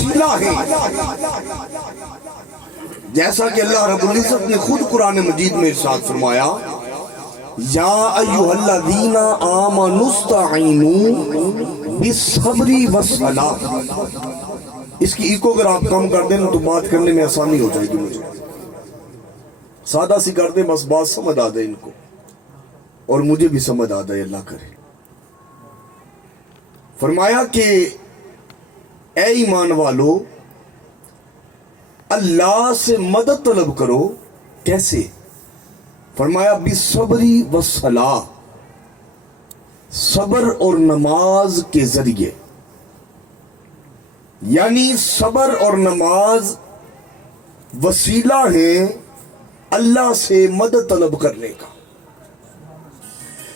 وسیلہ ہیں، جیسا کہ اللہ رب العزت نے خود قرآن مجید میں ارشاد فرمایا یا ایھا الذین آمنوا استعینوا بالصبر والصلاۃ۔ اس کی ایکو اگر آپ کم کر دیں تو بات کرنے میں آسانی ہو جائے گی، مجھے سادہ سی کر دیں، بس بات سمجھ آ جائے ان کو اور مجھے بھی سمجھ آ جائے، اللہ کرے۔ فرمایا کہ اے ایمان والو اللہ سے مدد طلب کرو، کیسے؟ فرمایا بالصبر والصلاۃ، صبر اور نماز کے ذریعے، یعنی صبر اور نماز وسیلہ ہیں اللہ سے مدد طلب کرنے کا۔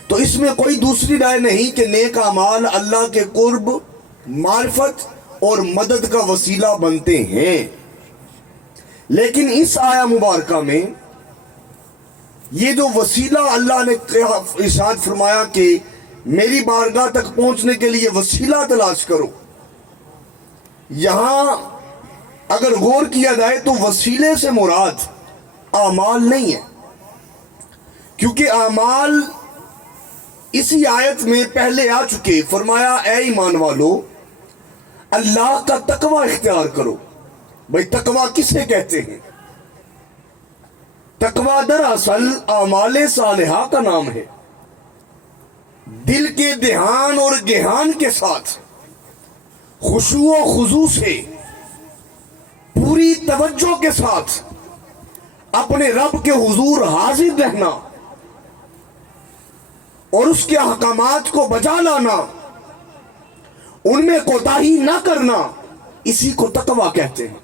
تو اس میں کوئی دوسری رائے نہیں کہ نیک اعمال اللہ کے قرب، معرفت اور مدد کا وسیلہ بنتے ہیں، لیکن اس آیہ مبارکہ میں یہ جو وسیلہ اللہ نے ارشاد فرمایا کہ میری بارگاہ تک پہنچنے کے لیے وسیلہ تلاش کرو، یہاں اگر غور کیا جائے تو وسیلے سے مراد اعمال نہیں ہے، کیونکہ اعمال اسی آیت میں پہلے آ چکے۔ فرمایا اے ایمان والو اللہ کا تقوی اختیار کرو۔ بھئی تقوی کسے کہتے ہیں؟ تقوی دراصل اعمال صالحہ کا نام ہے، دل کے دھیان اور گہان کے ساتھ خشوع و خضوع سے پوری توجہ کے ساتھ اپنے رب کے حضور حاضر رہنا اور اس کے احکامات کو بجا لانا، ان میں کوتاہی نہ کرنا، اسی کو تقوی کہتے ہیں۔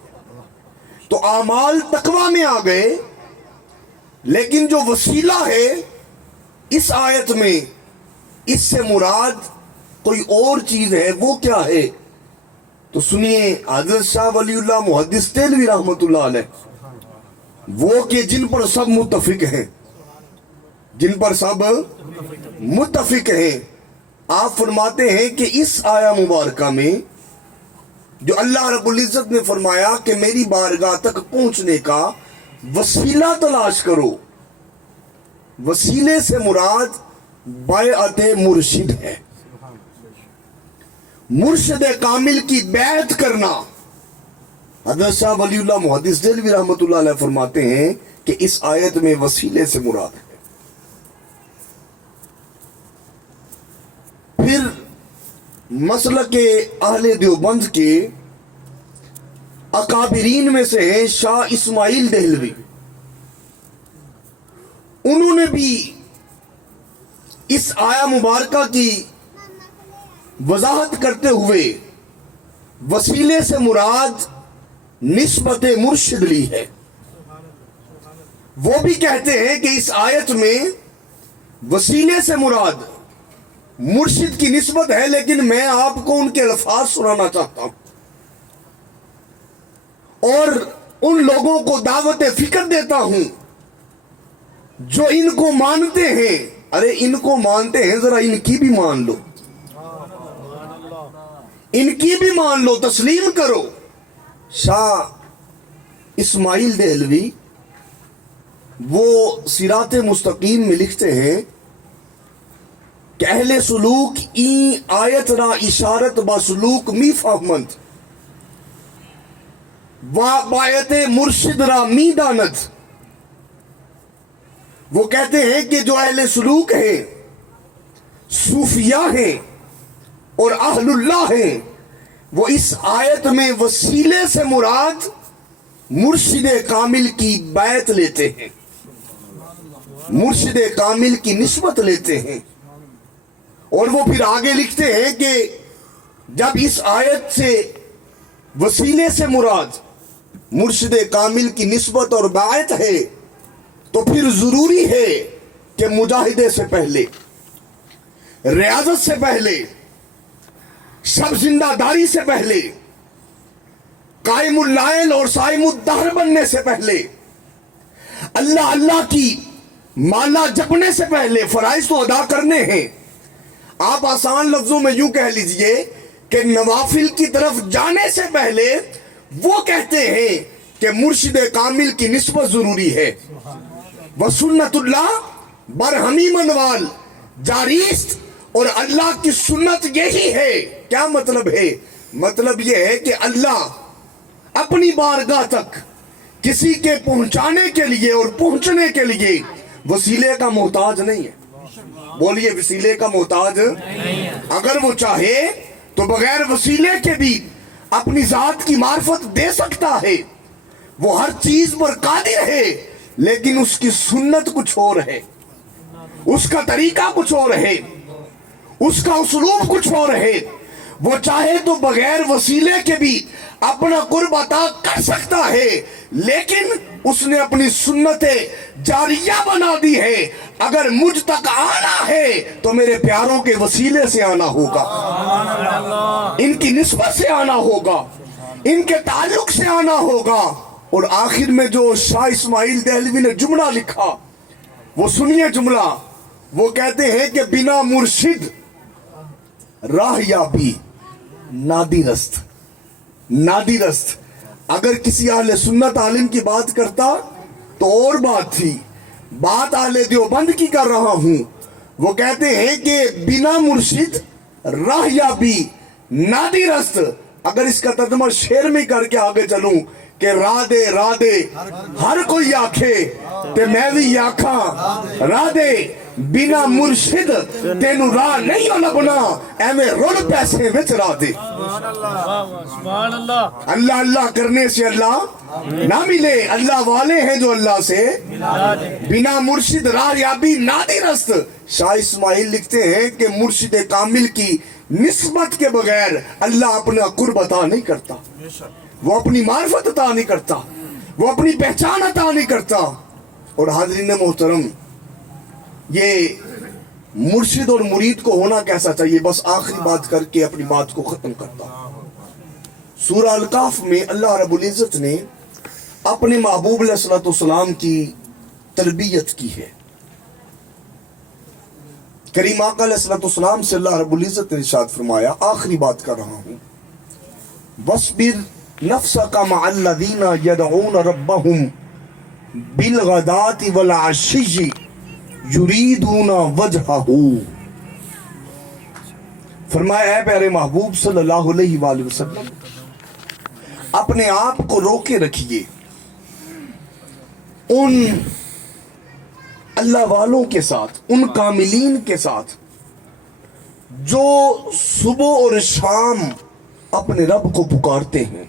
تو اعمال تقوی میں آ گئے، لیکن جو وسیلہ ہے اس آیت میں اس سے مراد کوئی اور چیز ہے، وہ کیا ہے؟ تو سنیے حضرت شاہ ولی اللہ محدث دہلوی رحمۃ اللہ علیہ، وہ کہ جن پر سب متفق ہیں، جن پر سب متفق ہیں، آپ فرماتے ہیں کہ اس آیہ مبارکہ میں جو اللہ رب العزت نے فرمایا کہ میری بارگاہ تک پہنچنے کا وسیلہ تلاش کرو، وسیلے سے مراد بیعت مرشد ہے، مرشد کامل کی بیعت کرنا۔ حضرت شاہ ولی اللہ محدث دہلوی رحمۃ اللہ علیہ فرماتے ہیں کہ اس آیت میں وسیلے سے مراد ہے۔ پھر مسلک اہل دیوبند کے اکابرین میں سے ہیں شاہ اسماعیل دہلوی، انہوں نے بھی اس آیہ مبارکہ کی وضاحت کرتے ہوئے وسیلے سے مراد نسبت مرشد لی ہے۔ وہ بھی کہتے ہیں کہ اس آیت میں وسیلے سے مراد مرشد کی نسبت ہے، لیکن میں آپ کو ان کے الفاظ سنانا چاہتا ہوں اور ان لوگوں کو دعوت فکر دیتا ہوں جو ان کو مانتے ہیں۔ ارے ان کو مانتے ہیں، ذرا ان کی بھی مان لو، ان کی بھی مان لو، تسلیم کرو۔ شاہ اسماعیل دہلوی وہ صراط مستقیم میں لکھتے ہیں کہ اہل سلوک این آیت را اشارت با سلوک می فهمند و بیعت مرشد را می داند۔ وہ کہتے ہیں کہ جو اہل سلوک ہیں، صوفیاء ہیں اور اہل اللہ ہیں، وہ اس آیت میں وسیلے سے مراد مرشد کامل کی بیعت لیتے ہیں، مرشد کامل کی نسبت لیتے ہیں۔ اور وہ پھر آگے لکھتے ہیں کہ جب اس آیت سے وسیلے سے مراد مرشد کامل کی نسبت اور بیعت ہے تو پھر ضروری ہے کہ مجاہدے سے پہلے، ریاضت سے پہلے، سب زندہ داری سے پہلے، قائم اللیل اور صائم الدہر بننے سے پہلے، اللہ اللہ کی مالا جپنے سے پہلے فرائض تو ادا کرنے ہیں۔ آپ آسان لفظوں میں یوں کہہ لیجئے کہ نوافل کی طرف جانے سے پہلے وہ کہتے ہیں کہ مرشد کامل کی نسبت ضروری ہے. وسنت اللہ برہمی منوال جاریست، اور اللہ کی سنت یہی ہے. کیا مطلب ہے؟ مطلب یہ ہے کہ اللہ اپنی بارگاہ تک کسی کے پہنچانے کے لیے اور پہنچنے کے لیے وسیلے کا محتاج نہیں ہے. بولیے، وسیلے کا محتاج. اگر وہ چاہے تو بغیر وسیلے کے بھی اپنی ذات کی معرفت دے سکتا ہے. وہ ہر چیز پر قادر ہے، لیکن اس کی سنت کچھ اور ہے، اس کا طریقہ کچھ اور ہے، اس کا اسلوب کچھ اور ہے. وہ چاہے تو بغیر وسیلے کے بھی اپنا قرب عطا کر سکتا ہے، لیکن اس نے اپنی سنت جاریہ بنا دی ہے. اگر مجھ تک آنا ہے تو میرے پیاروں کے وسیلے سے آنا ہوگا، ان کی نسبت سے آنا ہوگا، ان کے تعلق سے آنا ہوگا. اور آخر میں جو شاہ اسماعیل دہلوی نے جملہ لکھا، وہ سنیے جملہ. وہ کہتے ہیں کہ بنا مرشد راہ یابی نادی رست. نادی رست. اگر کسی اہل سنت عالم کی بات کرتا تو اور بات تھی، بات اہل دیوبند کی کر رہا ہوں. وہ کہتے ہیں کہ بنا مرشد راہ یابی نادی رست. اگر اس کا ترجمہ شعر میں کر کے آگے چلوں کہ راہ دے ہر کوئی آکھے تے میں بھی آکھاں راہ دے، بنا مرشد تینو راہ نہیں لبنا، ایویں رول پیسے وچ راہ دے. اللہ اللہ کرنے سے اللہ نہ ملے، اللہ والے ہیں جو اللہ سے بنا مرشد راہ یابی نادی رست. شاہ اسماعیل لکھتے ہیں کہ مرشد کامل کی نسبت کے بغیر اللہ اپنا قرب عطا نہیں کرتا، وہ اپنی معرفت عطا نہیں کرتا، وہ اپنی پہچان عطا نہیں کرتا. اور حاضرین محترم، یہ مرشد اور مرید کو ہونا کیسا چاہیے؟ بس آخری بات کر کے اپنی بات کو ختم کرتا ہوں. سورہ الکہف میں اللہ رب العزت نے اپنے محبوب علیہ السلام کی تربیت کی ہے. کریم آقا علیہ السلام سے اللہ رب العزت نے ارشاد فرمایا، آخری بات کر رہا ہوں، وَاصْبِرْ نَفْسَكَ مَعَ الَّذِينَ يَدْعُونَ رَبَّهُمْ بِالْغَدَاةِ وَالْعَشِيِّ یریدون وجہہ. فرمایا ہے پیارے محبوب صلی اللہ علیہ وآلہ وسلم، اپنے آپ کو روکے رکھیے ان اللہ والوں کے ساتھ، ان کاملین کے ساتھ جو صبح اور شام اپنے رب کو پکارتے ہیں،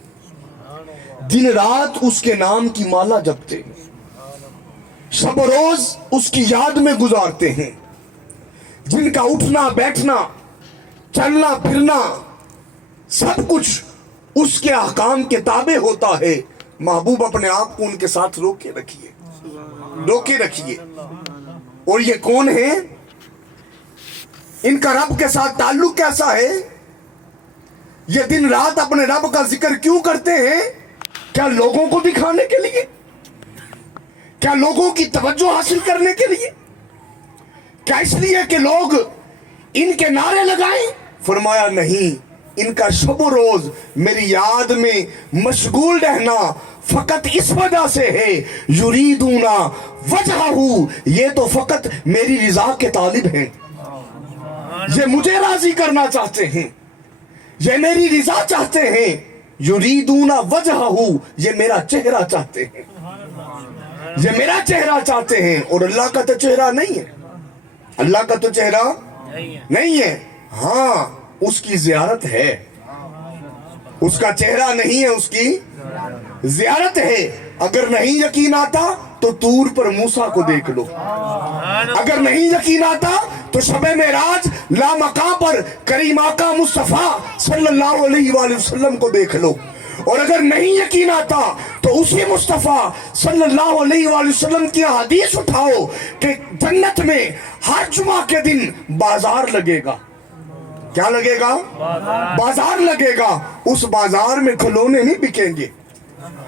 دن رات اس کے نام کی مالا جپتے ہیں، شب و روز اس کی یاد میں گزارتے ہیں، جن کا اٹھنا بیٹھنا چلنا پھرنا سب کچھ اس کے احکام کے تابع ہوتا ہے. محبوب اپنے آپ کو ان کے ساتھ روکے رکھیے. اور یہ کون ہے؟ ان کا رب کے ساتھ تعلق کیسا ہے؟ یہ دن رات اپنے رب کا ذکر کیوں کرتے ہیں؟ کیا لوگوں کو دکھانے کے لیے؟ کیا لوگوں کی توجہ حاصل کرنے کے لیے؟ کیا اس لیے کہ لوگ ان کے نعرے لگائیں؟ فرمایا نہیں، ان کا شب و روز میری یاد میں مشغول رہنا فقط اس وجہ سے ہے، یریدون وجہہ، یہ تو فقط میری رضا کے طالب ہیں، یہ مجھے راضی کرنا چاہتے ہیں، یہ میری رضا چاہتے ہیں. یریدون وجہہ، یہ میرا چہرہ چاہتے ہیں، یہ میرا چہرہ چاہتے ہیں. اور اللہ کا تو چہرہ نہیں ہے، اللہ کا تو چہرہ نہیں ہے. ہاں اس کی زیارت ہے، اس کا چہرہ نہیں ہے، اس کی زیارت ہے. اگر نہیں یقین آتا تو طور پر موسیٰ کو دیکھ لو، اگر نہیں یقین آتا تو شب معراج لامقام پر کریم آقا مصطفیٰ صلی اللہ علیہ وآلہ وسلم کو دیکھ لو. اور اگر نہیں یقین آتا تو اسی مصطفیٰ صلی اللہ علیہ وآلہ وسلم کی حدیث اٹھاؤ کہ جنت میں ہر جمعہ کے دن بازار لگے گا. کیا لگے گا؟ بازار لگے گا. اس بازار میں کھلونے نہیں بکیں گے،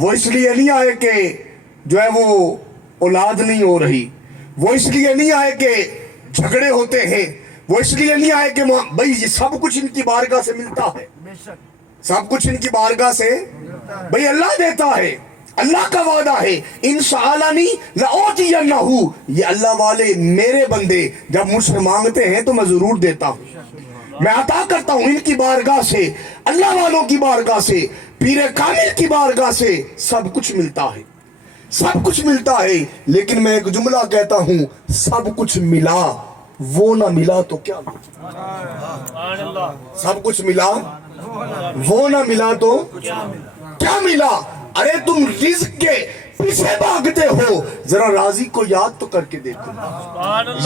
وہ اس لیے نہیں آئے کہ جو ہے وہ اولاد نہیں ہو رہی، وہ اس لیے نہیں آئے کہ جھگڑے ہوتے ہیں، وہ اس لیے نہیں آئے کہ بھائی یہ سب کچھ ان کی بارگاہ سے ملتا ہے، سب کچھ ان کی بارگاہ سے بھائی اللہ دیتا ہے، اللہ کا وعدہ ہے، ان سألنی لأعطینہ، یہ اللہ والے میرے بندے جب مجھ سے مانگتے ہیں تو میں ضرور دیتا ہوں، میں عطا کرتا ہوں ان کی بارگاہ سے، اللہ والوں کی بارگاہ سے، پیر کامل کی بارگاہ سے سب کچھ ملتا ہے، سب کچھ ملتا ہے۔ لیکن میں ایک جملہ کہتا ہوں، سب کچھ ملا وہ نہ ملا تو کیا ملا؟ سب کچھ ملا وہ نہ ملا تو کیا ملا؟ ارے تم رزق کے پیچھے بھاگتے ہو، ذرا راضی کو یاد تو کر کے دیکھو۔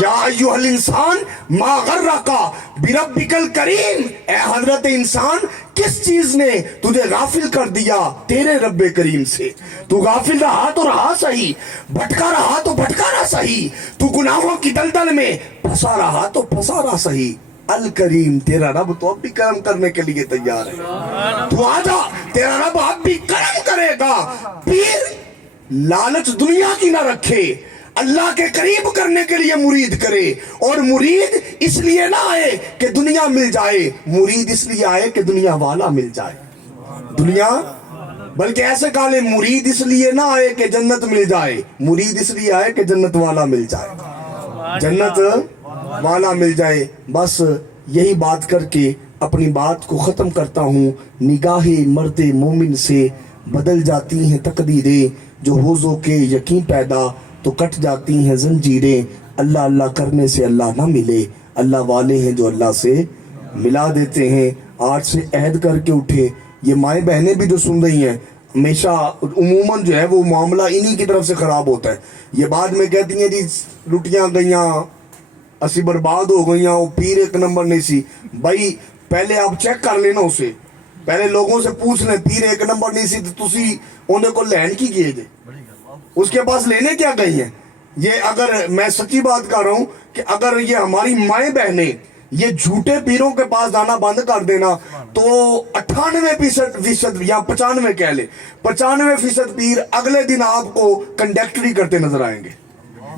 یا ایھا الانسان ما غرک بربک الکریم، اے حضرت انسان کس چیز نے تجھے غافل کر دیا تیرے رب کریم سے؟ تو غافل رہا تو رہا صحیح، بھٹکا رہا تو بھٹکا رہا صحیح، تو گناہوں کی دلدل میں پھنسا رہا تو پھنسا رہا صحیح، الکریم تیرا رب تو اب بھی کرم کرنے کے لیے تیار ہے، تو آجا تیرا رب اب بھی کرم کرے گا۔ پیر لالچ دنیا کی نہ رکھے، اللہ کے قریب کرنے کے لیے مرید کرے، اور مرید اس لیے نہ آئے کہ دنیا مل جائے، مرید اس لیے آئے کہ دنیا والا مل جائے، دنیا بلکہ ایسے کہا لے، مرید اس لیے نہ آئے کہ جنت مل جائے، مرید اس لیے آئے کہ جنت والا مل جائے، جنت والا مل جائے۔ بس یہی بات کر کے اپنی بات کو ختم کرتا ہوں۔ نگاہ مرد مومن سے بدل جاتی ہیں تقدیریں، جو حوضوں کے یقین پیدا تو کٹ جاتی ہیں زنجیریں، اللہ اللہ کرنے سے اللہ نہ ملے، اللہ والے ہیں جو اللہ سے ملا دیتے ہیں۔ آج سے عہد کر کے اٹھے، یہ مائیں بہنیں بھی جو سن رہی ہیں، ہمیشہ عموماً جو ہے وہ معاملہ انہی کی طرف سے خراب ہوتا ہے، یہ بعد میں کہتی ہیں جی لٹیاں گئیاں اسی برباد ہو گئیاں، وہ پیر ایک نمبر نہیں سی۔ بھائی پہلے آپ چیک کر لینا اسے، پہلے لوگوں سے پوچھ لیں پیر ایک نمبر نہیں سی تو تسی انہیں کو لین کی کیے دے، اس کے پاس لینے کیا گئی ہیں؟ یہ اگر میں سچی بات کر رہا ہوں کہ اگر یہ ہماری مائیں بہنیں یہ جھوٹے پیروں کے پاس جانا بند کر دینا تو 98% یا 95 کہہ لے 95% پیر اگلے دن آپ کو کنڈکٹری کرتے نظر آئیں گے۔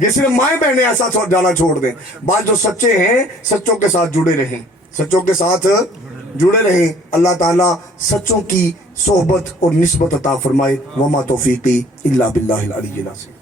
یہ صرف مائیں بہنیں ایسا جانا چھوڑ دیں، بعض جو سچے ہیں سچوں کے ساتھ جڑے رہیں، سچوں کے ساتھ جڑے رہیں۔ اللہ تعالیٰ سچوں کی صحبت اور نسبت عطا فرمائے۔ وما توفیقی الا باللہ العلی العظیم۔